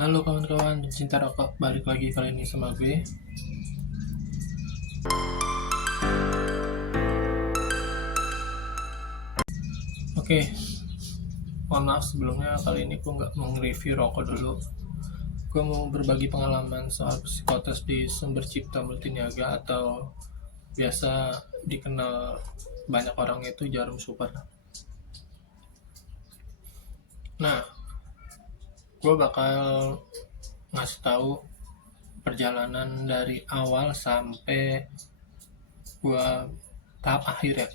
Halo kawan-kawan, cinta rokok balik lagi kali ini sama gue. Oke, mohon maaf sebelumnya, kali ini gue nggak mau nge-review rokok dulu. Gue mau berbagi pengalaman soal psikotes di Sumber Cipta Multiniaga atau biasa dikenal banyak orang itu Jarum Super. Nah, gue bakal ngasih tahu perjalanan dari awal sampai gue tahap akhir ya.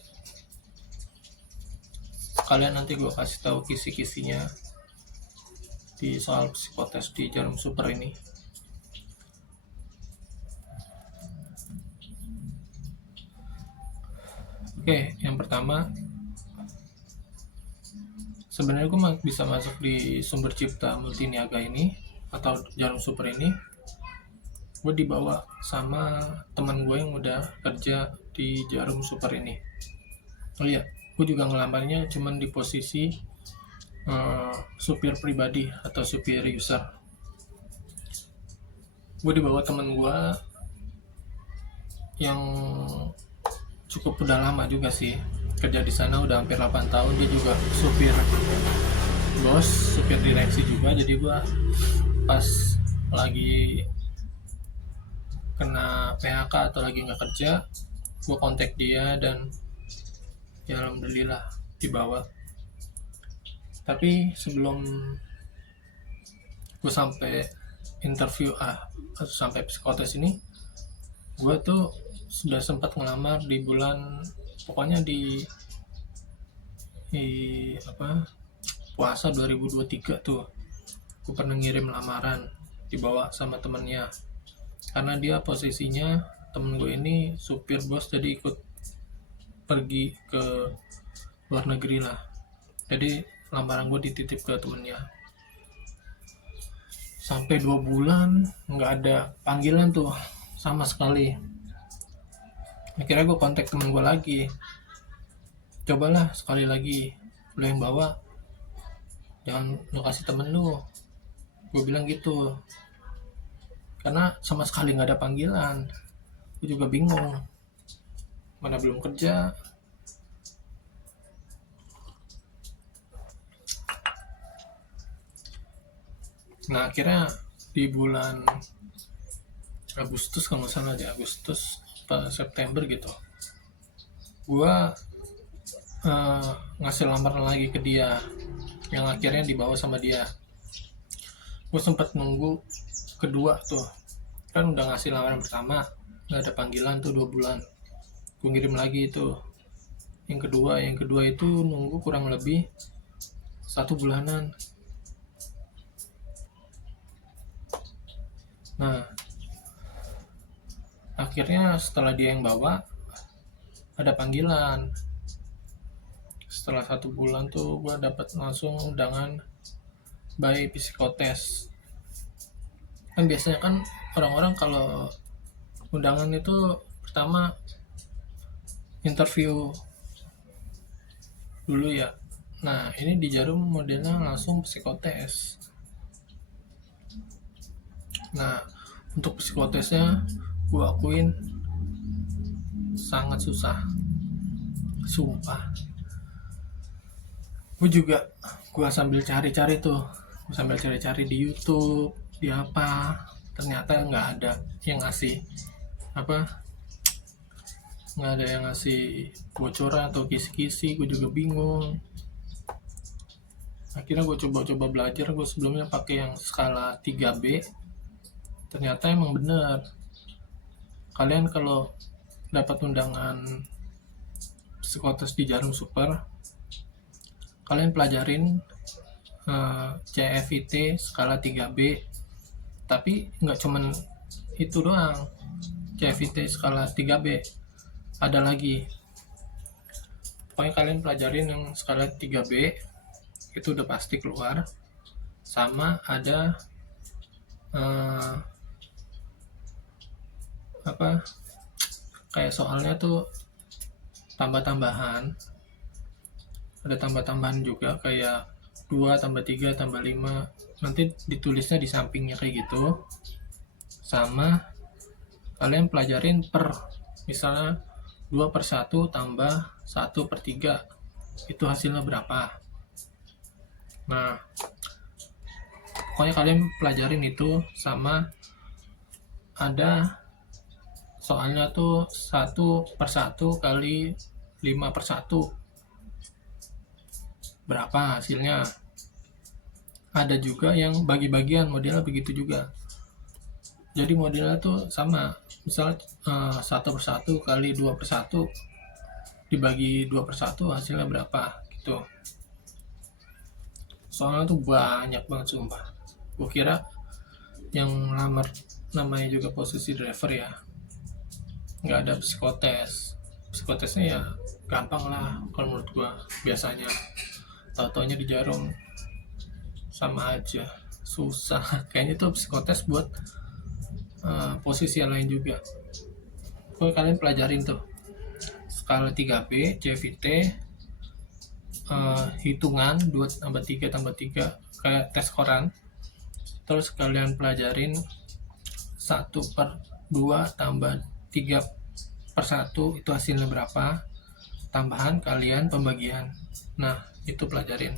Kalian nanti gue kasih tahu kisi-kisinya di soal psikotes di Jarum Super ini. Oke, yang pertama, sebenarnya gue bisa masuk di Sumber Cipta Multiniaga ini atau Jarum Super ini. Gue dibawa sama teman gue yang udah kerja di Jarum Super ini. Oh iya, gue juga ngelamarnya cuman di posisi supir pribadi atau supir user. Gue dibawa teman gue yang cukup udah lama juga sih, kerja di sana udah hampir 8 tahun. Dia juga supir bos, supir direksi juga. Jadi gue pas lagi kena PHK atau lagi nggak kerja, gue kontak dia dan ya alhamdulillah dibawa. Tapi sebelum gue sampai interview atau sampai psikotes ini, gue tuh sudah sempat ngelamar di bulan, pokoknya di puasa 2023 tuh. Gue pernah ngirim lamaran, dibawa sama temennya, karena dia posisinya, temen gue ini supir bos, jadi ikut pergi ke luar negeri lah. Jadi lamaran gue dititip ke temennya. Sampai 2 bulan nggak ada panggilan tuh sama sekali. Akhirnya gue kontak temen gue lagi, cobalah sekali lagi, lo yang bawa, jangan lo kasih temen lo, gue bilang gitu. Karena sama sekali nggak ada panggilan. Gue juga bingung, mana belum kerja. Nah akhirnya di bulan Agustus, kalau nggak salah aja Agustus atau September gitu, gue ngasih lamaran lagi ke dia, yang akhirnya dibawa sama dia. Gue sempat nunggu kedua tuh, kan udah ngasih lamaran pertama nggak ada panggilan tuh 2 bulan. Gue ngirim lagi itu yang kedua itu nunggu kurang lebih 1 bulanan. Nah akhirnya setelah dia yang bawa, ada panggilan. Setelah 1 bulan tuh gue dapat langsung undangan by psikotes. Kan biasanya kan orang-orang kalau undangan itu pertama interview dulu ya. Nah ini di Jarum modelnya langsung psikotes. Nah untuk psikotesnya gue akuin sangat susah, sumpah. Gue sambil cari-cari tuh, gue sambil cari-cari di YouTube, di apa, ternyata nggak ada yang ngasih nggak ada yang ngasih bocoran atau kisi-kisi. Gue juga bingung. Akhirnya gue coba-coba belajar. Gue sebelumnya pakai yang skala 3B. Ternyata emang bener, kalian kalau dapat undangan psikotes di Jarum Super, kalian pelajarin CFIT skala 3B. Tapi nggak cuman itu doang, CFIT skala 3B, ada lagi. Pokoknya kalian pelajarin yang skala 3B, itu udah pasti keluar. Sama ada kayak soalnya tuh tambah-tambahan, ada tambah-tambahan juga, kayak 2 tambah 3 tambah 5, nanti ditulisnya di sampingnya kayak gitu. Sama kalian pelajarin per, misalnya 2/1 tambah 1/3, itu hasilnya berapa. Nah, pokoknya kalian pelajarin itu. Sama ada soalnya tuh 1/1 kali 5/1 berapa hasilnya. Ada juga yang bagi-bagian, modelnya begitu juga. Jadi modelnya tuh sama, misalnya 1/1 kali 2/1 dibagi 2/1 hasilnya berapa gitu. Soalnya tuh banyak banget sumpah. Gue kira yang lamar namanya juga posisi driver ya, nggak ada psikotes. Psikotesnya ya gampang lah kalau menurut gua biasanya. Tau-taunya di Jarum sama aja, susah. Kayaknya tuh psikotes buat posisi yang lain juga. Kalau kalian pelajarin tuh skala 3B, CVT, hitungan 2 tambah 3 tambah 3 kayak tes koran. Terus kalian pelajarin 1/2 tambah 3/1 itu hasilnya berapa, tambahan kalian pembagian. Nah itu pelajarin.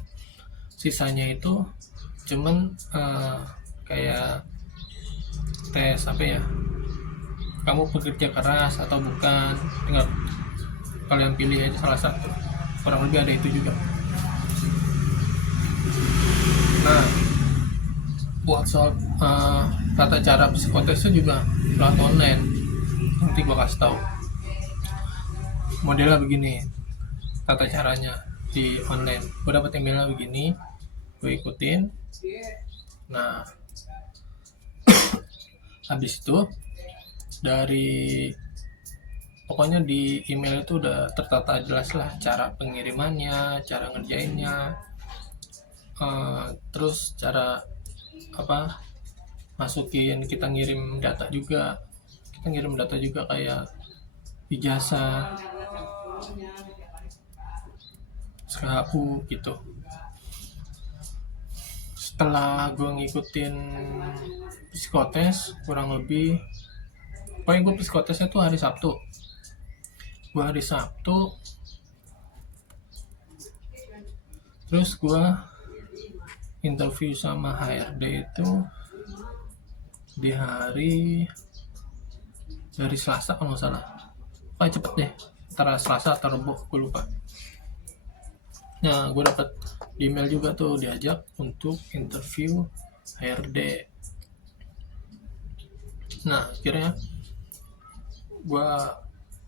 Sisanya itu cuman kayak tes apa ya, kamu pekerja keras atau bukan, tinggal kalian pilih aja salah satu. Kurang lebih ada itu juga. Nah, buat soal tata cara psikotesnya juga lewat online. Nanti gue kasih tahu. Modelnya begini, tata caranya di online. Gue dapet emailnya begini, gue ikutin. Nah, habis itu dari pokoknya di email itu udah tertata jelas lah cara pengirimannya, cara ngerjainnya, terus cara apa masukin, kita ngirim data juga, kayak ijazah, SKHU gitu. Setelah gue ngikutin psikotes kurang lebih, pokoknya gue psikotesnya tuh hari Sabtu. Terus gue interview sama HRD itu di hari Selasa kalau nggak salah. Cepet deh, antara Selasa atau Rabu, gue lupa. Nah, gue dapat email juga tuh diajak untuk interview HRD. Nah, akhirnya gue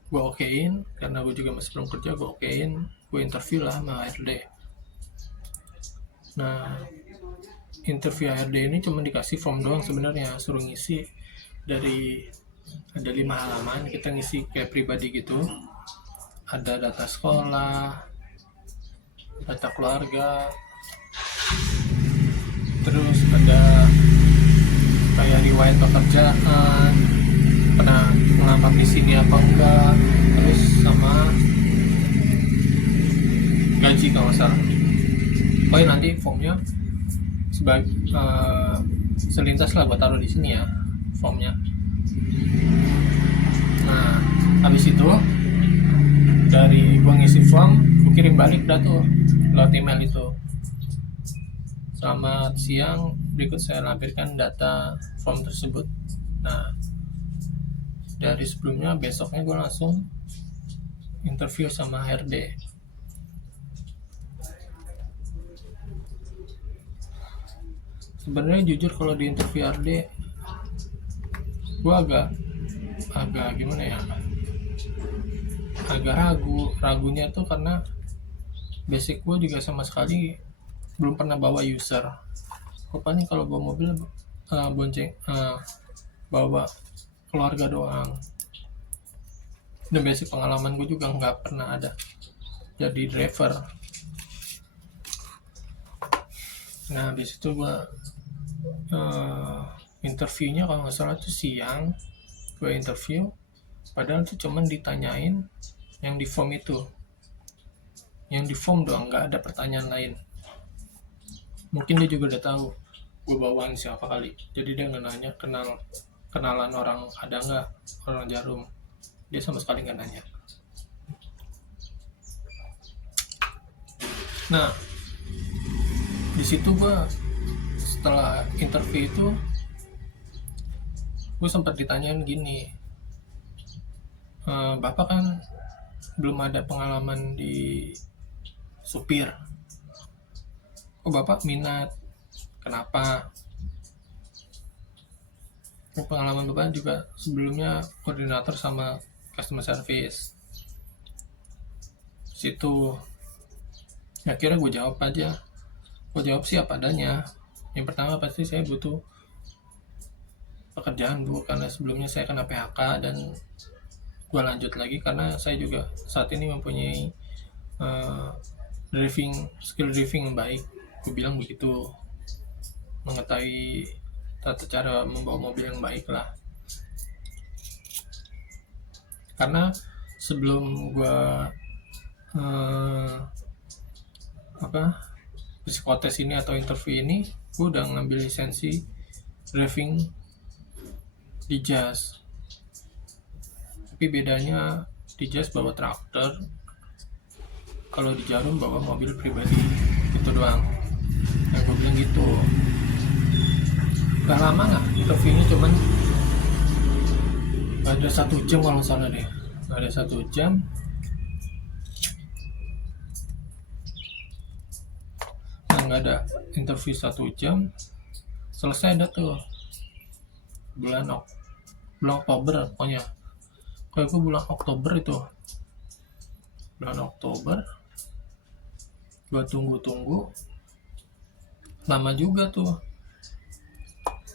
okein, karena gue juga masih belum kerja, gue okein, gue interview lah sama HRD. Nah, interview HRD ini cuma dikasih form doang sebenarnya, suruh ngisi ada 5 halaman, kita ngisi kayak pribadi gitu. Ada data sekolah, data keluarga, terus ada kayak riwayat pekerjaan, pernah melamar di sini apa enggak, terus sama gaji kalau nggak salah. Pokoknya nanti formnya sebagai selintas lah gue taruh di sini ya formnya. Nah, habis itu dari gue ngisi form, gue kirim balik dah tuh lewat email itu. Selamat siang, berikut saya lampirkan data form tersebut. Nah, dari sebelumnya besoknya gue langsung interview sama HRD. Sebenarnya jujur kalau di interview HRD gue agak gimana ya, agak ragunya tuh karena basic gue juga sama sekali belum pernah bawa user. Gue paling kalau bawa mobil bonceng, bawa keluarga doang. Dan basic pengalaman gue juga nggak pernah ada jadi driver. Nah, habis itu gue interviewnya kalau nggak salah tuh siang, gue interview. Padahal tuh cuman ditanyain yang di form itu, yang di form doang, nggak ada pertanyaan lain. Mungkin dia juga udah tahu gue bawaan siapa kali, jadi dia nggak nanya kenalan orang ada nggak, orang Jarum. Dia sama sekali nggak nanya. Nah, di situ gue setelah interview itu gue sempat ditanyain gini, bapak kan belum ada pengalaman di supir, kok bapak minat, kenapa? Pengalaman bapak juga sebelumnya koordinator sama customer service. Situ akhirnya gue jawab aja, gue jawab sih apa adanya. Yang pertama pasti saya butuh pekerjaan bu, karena sebelumnya saya kena PHK dan gue lanjut lagi karena saya juga saat ini mempunyai skill driving yang baik. Gue bilang begitu, mengetahui tata cara membawa mobil yang baik lah. Karena sebelum gue psikotes ini atau interview ini, gue udah ngambil lisensi driving di Jas. Tapi bedanya di Jas bawa traktor, kalau di Jarum bawa mobil pribadi, itu doang. Yang gue bilang gitu. Gak lama lah interviewnya, cuman gak ada 1 jam kalau salah deh, gak ada 1 jam. Nah, gak ada interview 1 jam, selesai ada tuh bulan Oktober pokoknya. Kalau itu bulan Oktober itu, bulan Oktober gue tunggu lama juga tuh,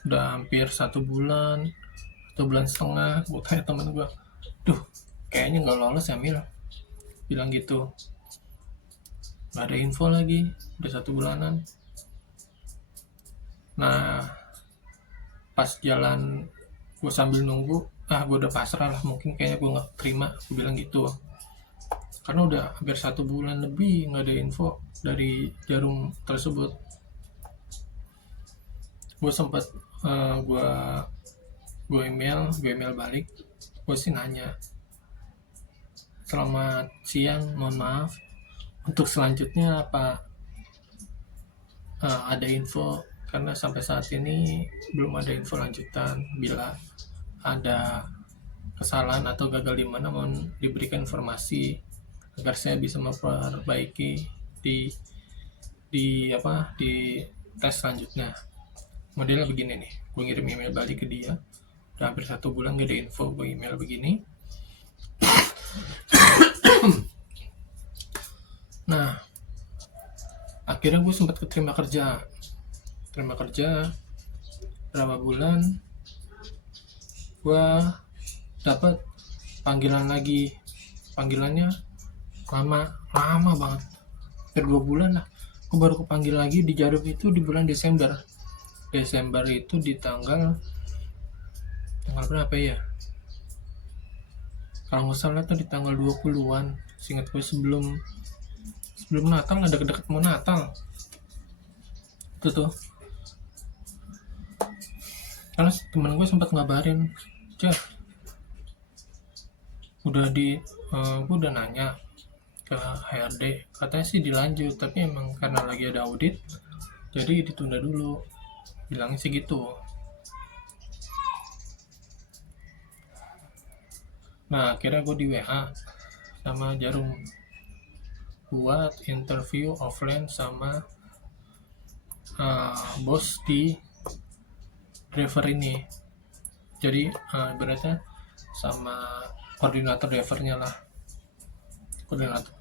udah hampir 1 bulan atau bulan setengah. Gue tanya temen gue, duh kayaknya nggak lolos ya Mil, bilang gitu. Nggak ada info lagi, udah 1 bulanan. Nah pas jalan gue sambil nunggu, gue udah pasrah lah, mungkin kayaknya gue nggak terima, gue bilang gitu. Karena udah hampir 1 bulan lebih nggak ada info dari Jarum tersebut. Gue sempat gue email balik, gue sih nanya, selamat siang, mohon maaf, untuk selanjutnya apa ada info, karena sampai saat ini belum ada info lanjutan. Bila ada kesalahan atau gagal di mana, mohon diberikan informasi agar saya bisa memperbaiki di tes selanjutnya. Modelnya begini nih, gue ngirim email balik ke dia, udah hampir 1 bulan gak ada info, gue email begini. Nah akhirnya gue sempat terima kerja berapa bulan, gue dapat panggilan lagi. Panggilannya lama banget, hampir 2 bulan lah. Gue baru kepanggil lagi di Jarum itu di bulan Desember itu di tanggal berapa ya, kalau nggak salah tuh di tanggal 20-an, seingat gue sebelum Natal, ada deket mau Natal itu tuh. Karena temen gue sempat ngabarin, udah gue udah nanya ke HRD, katanya sih dilanjut, tapi emang karena lagi ada audit jadi ditunda dulu, bilangnya sih gitu. Nah akhirnya gue di WA sama Jarum buat interview offline sama bos di driver ini. Jadi ibaratnya sama koordinator drivernya lah, koordinator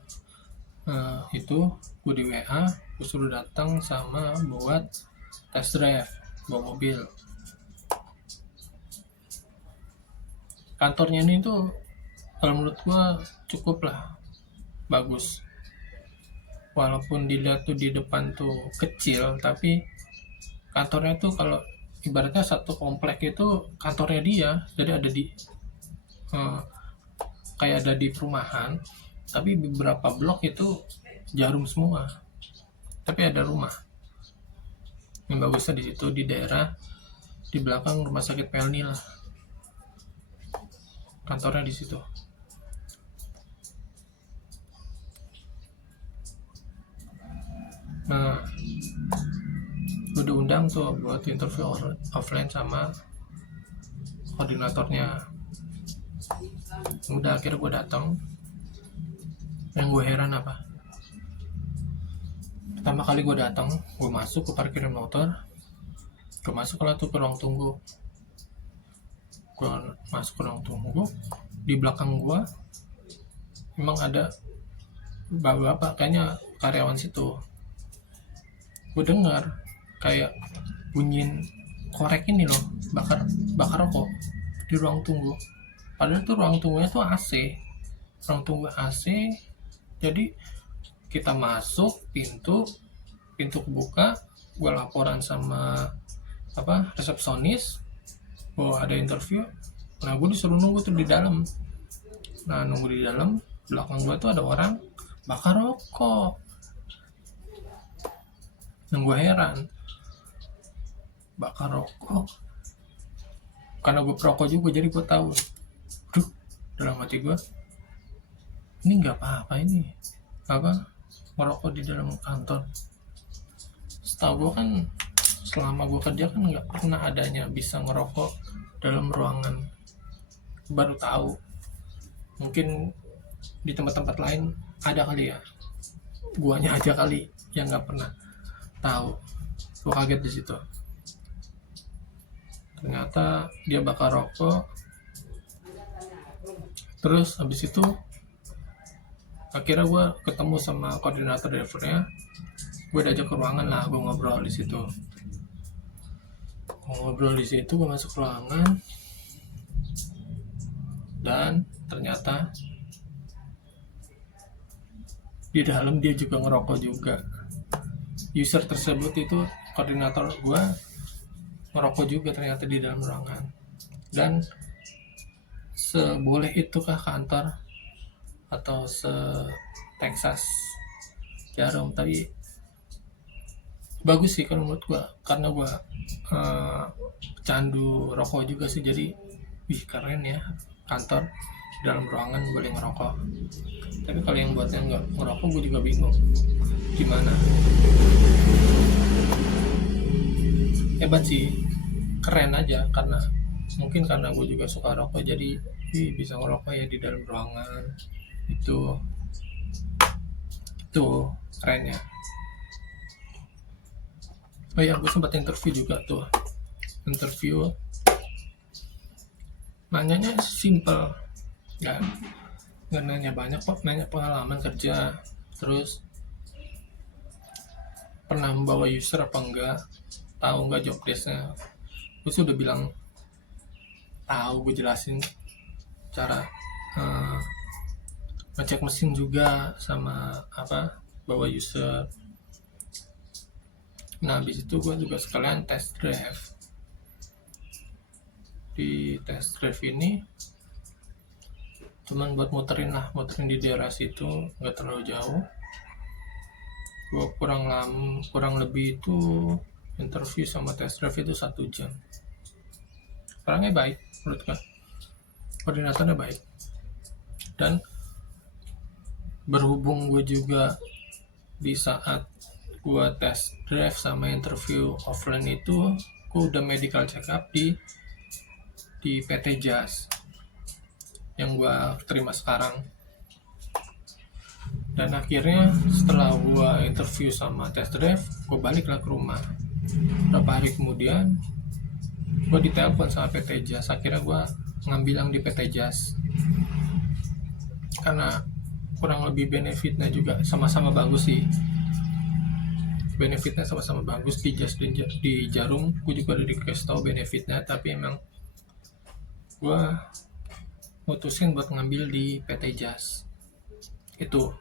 itu gue di WA, gue suruh datang sama buat test drive bawa mobil. Kantornya ini tuh kalau menurut gue cukup lah bagus, walaupun dilihat tuh di depan tuh kecil, tapi kantornya tuh kalau ibaratnya satu komplek itu kantornya dia, jadi ada di kayak ada di perumahan, tapi beberapa blok itu Jarum semua, tapi ada rumah. Yang bagusnya di situ di daerah di belakang rumah sakit Pelni lah, kantornya di situ. Nah, gue diundang tuh buat interview offline sama koordinatornya. Udah akhirnya gue datang. Yang gue heran apa, pertama kali gue datang, gue masuk ke parkiran motor, gue masuk lah tuh ke ruang tunggu. Gue masuk ke ruang tunggu, di belakang gue memang ada bapak kayaknya karyawan situ. Gue dengar kayak bunyiin korek ini loh, bakar rokok di ruang tunggu. Padahal tuh ruang tunggunya tuh AC, ruang tunggu AC. Jadi kita masuk, pintu kebuka, gue laporan sama resepsionis bahwa ada interview. Nah, gue disuruh nunggu tuh di dalam. Nah, nunggu di dalam, belakang gue tuh ada orang bakar rokok. Dan gue heran, bakar rokok. Karena gue perokok juga, jadi gue tahu. Duh, dalam hati gue, ini nggak apa-apa ini, merokok di dalam kantor. Setahu gue kan, selama gue kerja kan nggak pernah adanya bisa ngerokok dalam ruangan. Baru tahu, mungkin di tempat-tempat lain ada kali ya, guanya aja kali yang nggak pernah tahu. Gue kaget di situ. Ternyata dia bakar rokok. Terus habis itu akhirnya gue ketemu sama koordinator drivernya. Gue diajak ke ruangan lah, gue ngobrol di situ. Gue masuk ruangan dan ternyata di dalam dia juga ngerokok juga. User tersebut itu, koordinator gue, ngerokok juga ternyata di dalam ruangan. Dan seboleh itukah kantor atau se-Texas Jarum tadi? Bagus sih kalau menurut gue, karena gue candu rokok juga sih. Jadi keren ya, kantor dalam ruangan boleh ngerokok. Tapi kalau yang buatnya nggak ngerokok, gue juga bingung gimana. Hebat sih, keren aja, karena mungkin karena gue juga suka rokok, jadi bisa ngerokok ya di dalam ruangan. Itu kerennya. Oh iya, gue sempat interview juga tuh. Nanyanya simple, nggak nanya banyak kok. Nanya pengalaman kerja, terus pernah membawa user apa enggak, tahu nggak job desk-nya. Gue sudah bilang tahu, gue jelasin cara ngecek mesin juga, sama bawa user. Nah, habis itu gue juga sekalian test drive. Di test drive ini cuman buat muterin di daerah situ, nggak terlalu jauh. Gue kurang lebih itu interview sama test drive itu 1 jam. Orangnya baik menurut gue, koordinatornya baik. Dan berhubung gue juga di saat gue test drive sama interview offline itu, gue udah medical check up di PT JAS yang gue terima sekarang. Dan akhirnya setelah gue interview sama test drive, gue baliklah ke rumah. Beberapa hari kemudian gue ditelepon sama PT JAS. Akhirnya gue ngambil yang di PT JAS karena kurang lebih benefitnya juga sama-sama bagus sih. Benefitnya sama-sama bagus. Di JAS di Jarum gue juga udah dikasih tahu benefitnya, tapi emang gue mutusin buat ngambil di PT JAS itu.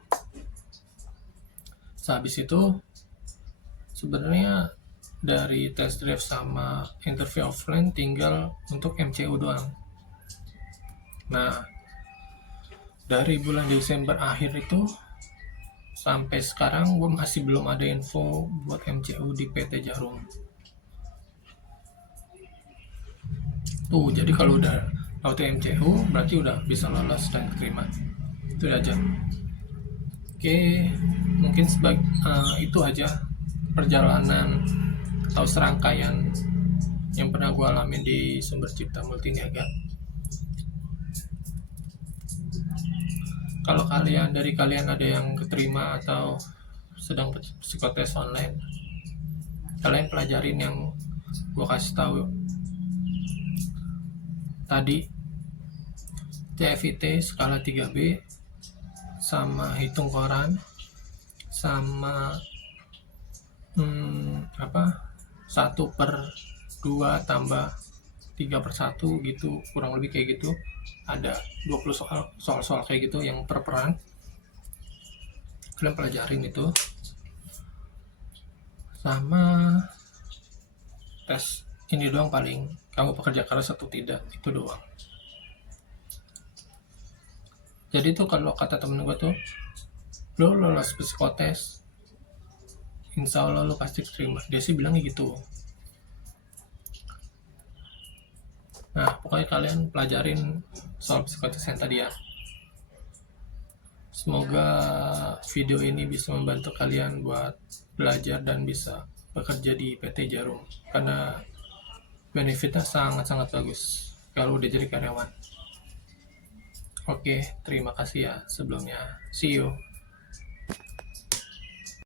Habis itu sebenarnya dari test drive sama interview offline tinggal untuk MCU doang. Nah, dari bulan Desember akhir itu sampai sekarang gue masih belum ada info buat MCU di PT Jarum. Tuh, jadi kalau udah LTMCU berarti udah bisa lolos dan terima. Itu aja. Oke, mungkin itu aja perjalanan atau serangkaian yang pernah gue alamin di Sumber Cipta Multiniaga. Kalau dari kalian ada yang keterima atau sedang psikotes online, kalian pelajarin yang gue kasih tahu tadi, TFIT skala 3B, sama hitung koran, sama 1/2 tambah 3/1 gitu, kurang lebih kayak gitu. Ada 20 soal kayak gitu yang per peran. Kalian pelajarin itu. Sama tes ini doang paling, kamu pekerja keras atau tidak, itu doang. Jadi tuh kalau kata temen gue tuh, lo lolos psikotes, insya Allah lo pasti terima. Dia sih bilangnya gitu. Nah, pokoknya kalian pelajarin soal psikotes yang tadi ya. Semoga video ini bisa membantu kalian buat belajar dan bisa bekerja di PT Jarum, karena benefitnya sangat-sangat bagus kalau udah jadi karyawan. Oke, terima kasih ya sebelumnya. See you.